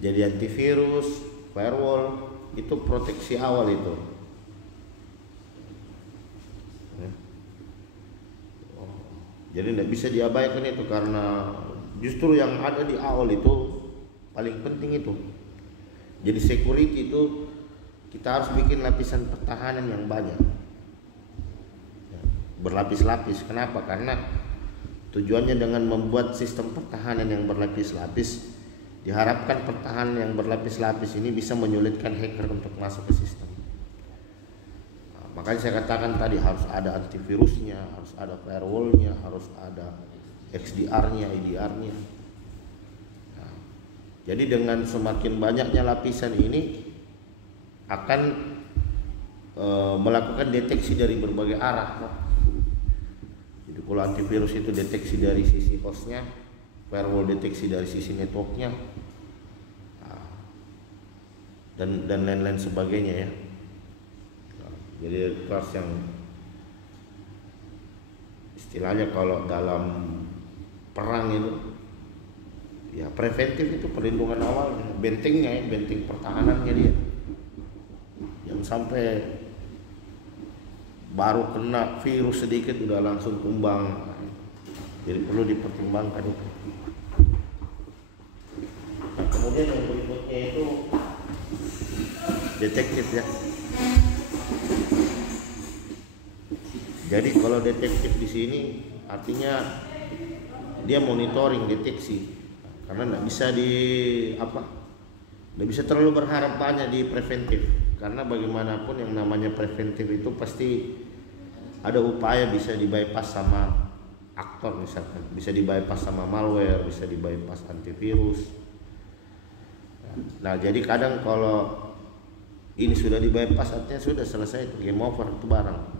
Jadi antivirus, firewall itu proteksi awal itu. Jadi tidak bisa diabaikan itu, karena justru yang ada di awal itu paling penting itu. Jadi security itu kita harus bikin lapisan pertahanan yang banyak, berlapis-lapis. Kenapa? Karena tujuannya dengan membuat sistem pertahanan yang berlapis-lapis, diharapkan pertahanan yang berlapis-lapis ini bisa menyulitkan hacker untuk masuk ke sistem. Makanya saya katakan tadi harus ada antivirusnya, harus ada firewallnya, harus ada XDR-nya, EDR-nya. Nah, jadi dengan semakin banyaknya lapisan ini akan melakukan deteksi dari berbagai arah. Jadi kalau antivirus itu deteksi dari sisi hostnya, firewall deteksi dari sisi networknya, dan lain-lain sebagainya ya. Jadi kelas yang istilahnya kalau dalam perang itu ya preventif, itu perlindungan awal, bentengnya ya, benteng pertahanannya dia. Yang sampai baru kena virus sedikit udah langsung tumbang. Jadi perlu dipertimbangkan itu. Nah, kemudian yang berikutnya itu detektif ya. Jadi kalau detektif di sini artinya dia monitoring, deteksi, karena nggak bisa terlalu berharap banyak di preventif, karena bagaimanapun yang namanya preventif itu pasti ada upaya bisa di bypass sama aktor, misalkan bisa di bypass sama malware, bisa di bypass antivirus. Nah jadi kadang kalau ini sudah di bypass artinya sudah selesai, game over itu barang.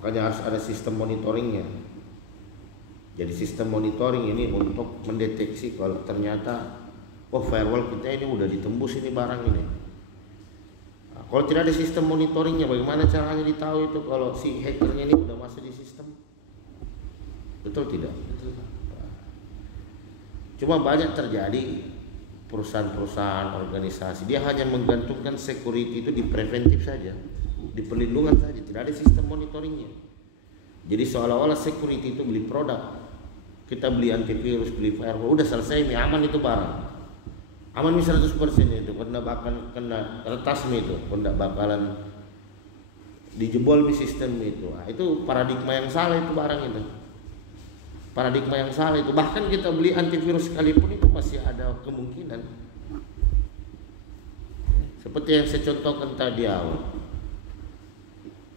Makanya harus ada sistem monitoringnya. Jadi sistem monitoring ini untuk mendeteksi kalau ternyata firewall kita ini udah ditembus ini barang ini. Nah, kalau tidak ada sistem monitoringnya, bagaimana caranya ditahu itu kalau si hackernya ini udah masuk di sistem? Betul tidak? Betul. Cuma banyak terjadi perusahaan-perusahaan, organisasi dia hanya menggantungkan security itu di preventif saja, di perlindungan saja, tidak ada sistem monitoringnya. Jadi seolah-olah security itu beli produk, kita beli antivirus, beli firewall, udah selesai nih, aman itu barang, aman nih 100% itu, karena bakal kena retas itu, karena bakalan dijebol di sistem itu. Nah, itu paradigma yang salah itu barang itu, paradigma yang salah itu. Bahkan kita beli antivirus sekalipun itu masih ada kemungkinan, seperti yang saya contohkan tadi awal.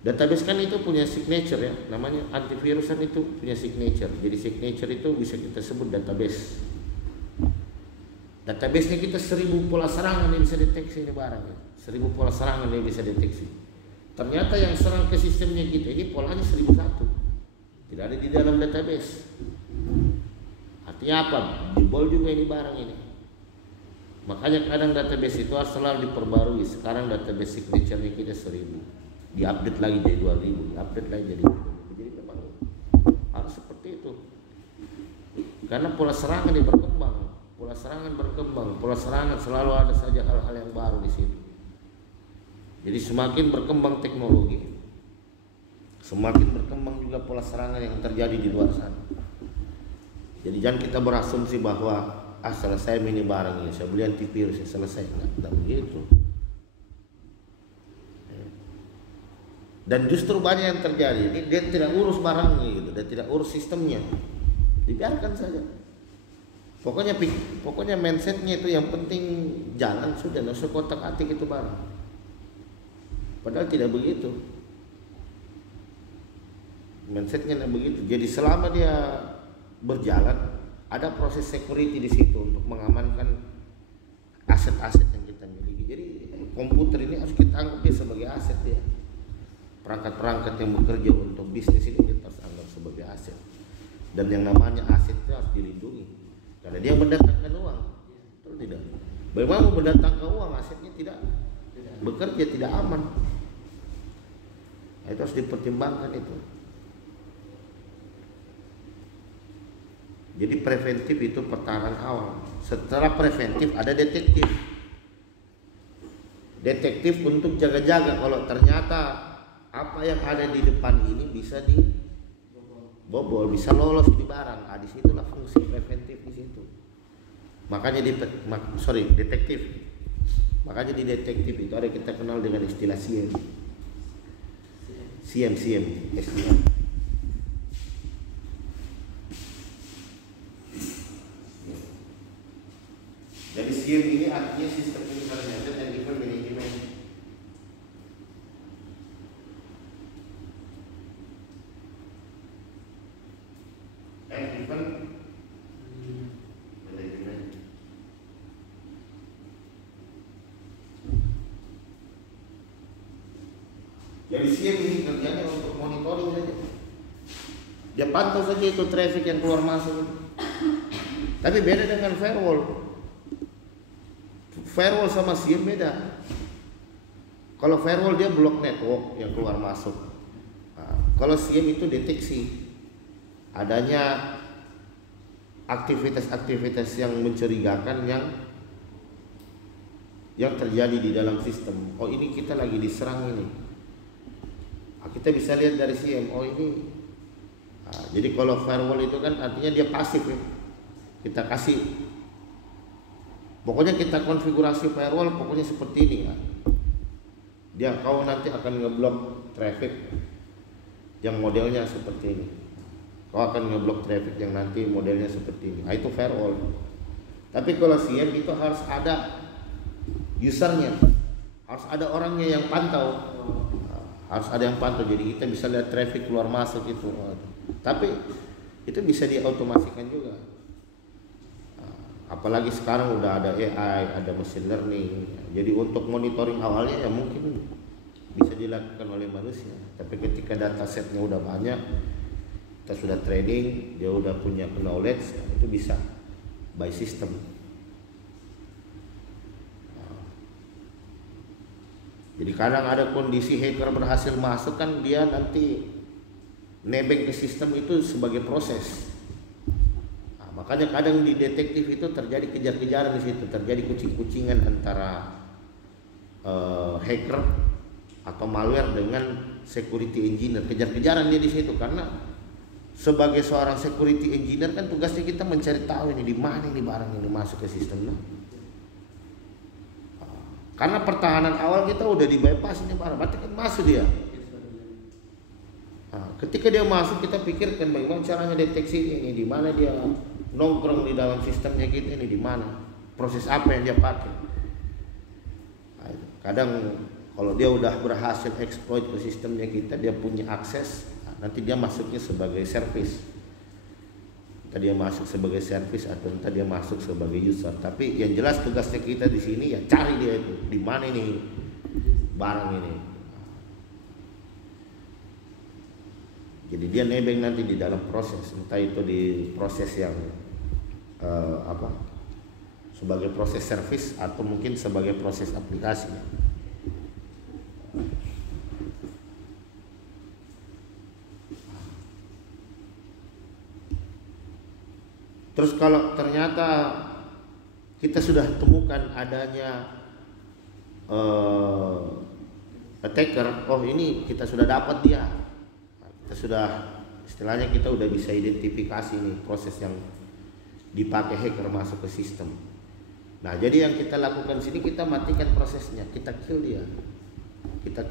Database kan itu punya signature ya, namanya antivirus kan itu punya signature. Jadi signature itu bisa kita sebut database. Database-nya kita 1000 pola serangan yang bisa deteksi ini barang ya. 1000 pola serangan yang bisa deteksi. Ternyata yang serang ke sistemnya kita ini polanya 1001. Tidak ada di dalam database. Artinya apa? Jebol juga ini barang ini. Makanya kadang database itu harus selalu diperbarui. Sekarang database signature-nya kita 1000. Diupdate lagi jadi 2000, diupdate lagi jadi 2000. Jadi memang harus seperti itu. Karena pola serangan berkembang, pola serangan selalu ada saja hal-hal yang baru di situ. Jadi semakin berkembang teknologi, semakin berkembang juga pola serangan yang terjadi di luar sana. Jadi jangan kita berasumsi bahwa selesai ini barang ini, saya beli antivirus ya selesai, enggak begitu. Dan justru banyak yang terjadi ini dia tidak urus barangnya gitu, dan tidak urus sistemnya, dibiarkan saja. Pokoknya mindsetnya itu yang penting jalan sudah, nggak usah kotak-atik itu barang. Padahal tidak begitu. Mindsetnya tidak begitu. Jadi selama dia berjalan, ada proses security di situ untuk mengamankan aset-aset yang kita miliki. Jadi komputer ini harus kita anggap dia sebagai aset ya. Perangkat-perangkat yang bekerja untuk bisnis ini kita harus anggap sebagai aset. Dan yang namanya aset itu harus dilindungi, karena dia mendatangkan uang. Betul tidak? Bagaimana mendatangkan uang, asetnya tidak bekerja, tidak aman. Nah, itu harus dipertimbangkan itu. Jadi preventif itu pertahanan awal. Setelah preventif ada detektif. Detektif untuk jaga-jaga kalau ternyata apa yang ada di depan ini bisa dibobol, bisa lolos di barang. Nah, disitulah fungsi preventif di situ. Makanya detektif. Makanya di detektif itu ada kita kenal dengan istilah SIEM. SDM. Jadi SIEM ini artinya System Information and Event Management. And Event Management. Jadi SIEM ini kerjanya untuk monitoring saja. Dia pantau saja itu traffic yang keluar masuk. Tapi beda dengan firewall. Firewall sama SIEM beda. Kalau firewall dia blok network yang keluar masuk. Nah, kalau SIEM itu deteksi adanya aktivitas-aktivitas yang mencurigakan yang terjadi di dalam sistem. Oh, ini kita lagi diserang ini. Nah, kita bisa lihat dari SIEM. Oh, ini. Nah, jadi kalau firewall itu kan artinya dia pasif ya. Kita kasih. Pokoknya kita konfigurasi firewall pokoknya seperti ini ya. Kau nanti akan ngeblok traffic yang modelnya seperti ini. Kau akan ngeblok traffic yang nanti modelnya seperti ini. Nah, itu firewall. Tapi kalau SIEM itu harus ada usernya, harus ada orangnya yang pantau. Harus ada yang pantau. Jadi kita bisa lihat traffic keluar masuk itu. Tapi itu bisa diautomasikan juga. Apalagi sekarang udah ada AI, ada machine learning. Jadi untuk monitoring awalnya ya mungkin bisa dilakukan oleh manusia. Tapi ketika data setnya udah banyak, kita sudah training, dia udah punya knowledge, itu bisa by system. Jadi kadang ada kondisi hacker berhasil masuk kan dia nanti nebeng ke sistem itu sebagai proses. Makanya kadang di detektif itu terjadi kejar-kejaran di situ, terjadi kucing-kucingan antara hacker atau malware dengan security engineer, kejar-kejaran dia di situ karena sebagai seorang security engineer kan tugasnya kita mencari tahu ini di mana ini barang ini masuk ke sistemnya. Karena pertahanan awal kita udah di bypass ini barang, berarti kan masuk dia. Nah, ketika dia masuk kita pikirkan bagaimana caranya deteksi ini di mana dia nongkrong di dalam sistemnya kita ini di mana, proses apa yang dia pakai. Nah, kadang kalau dia udah berhasil exploit ke sistemnya kita, dia punya akses, nanti dia masuknya sebagai service. Entah dia masuk sebagai service atau entah dia masuk sebagai user. Tapi yang jelas tugasnya kita di sini ya cari dia itu di mana ini barang ini. Jadi dia nebeng nanti di dalam proses, entah itu di proses yang sebagai proses service atau mungkin sebagai proses aplikasi. Terus kalau ternyata kita sudah temukan adanya attacker, oh ini kita sudah dapat dia, kita sudah istilahnya kita udah bisa identifikasi nih proses yang dipakai hacker masuk ke sistem. Nah, jadi yang kita lakukan sini kita matikan prosesnya, kita kill dia, kita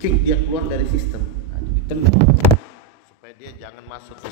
kick dia keluar dari sistem. Nah, jadi tendang supaya dia jangan masuk ke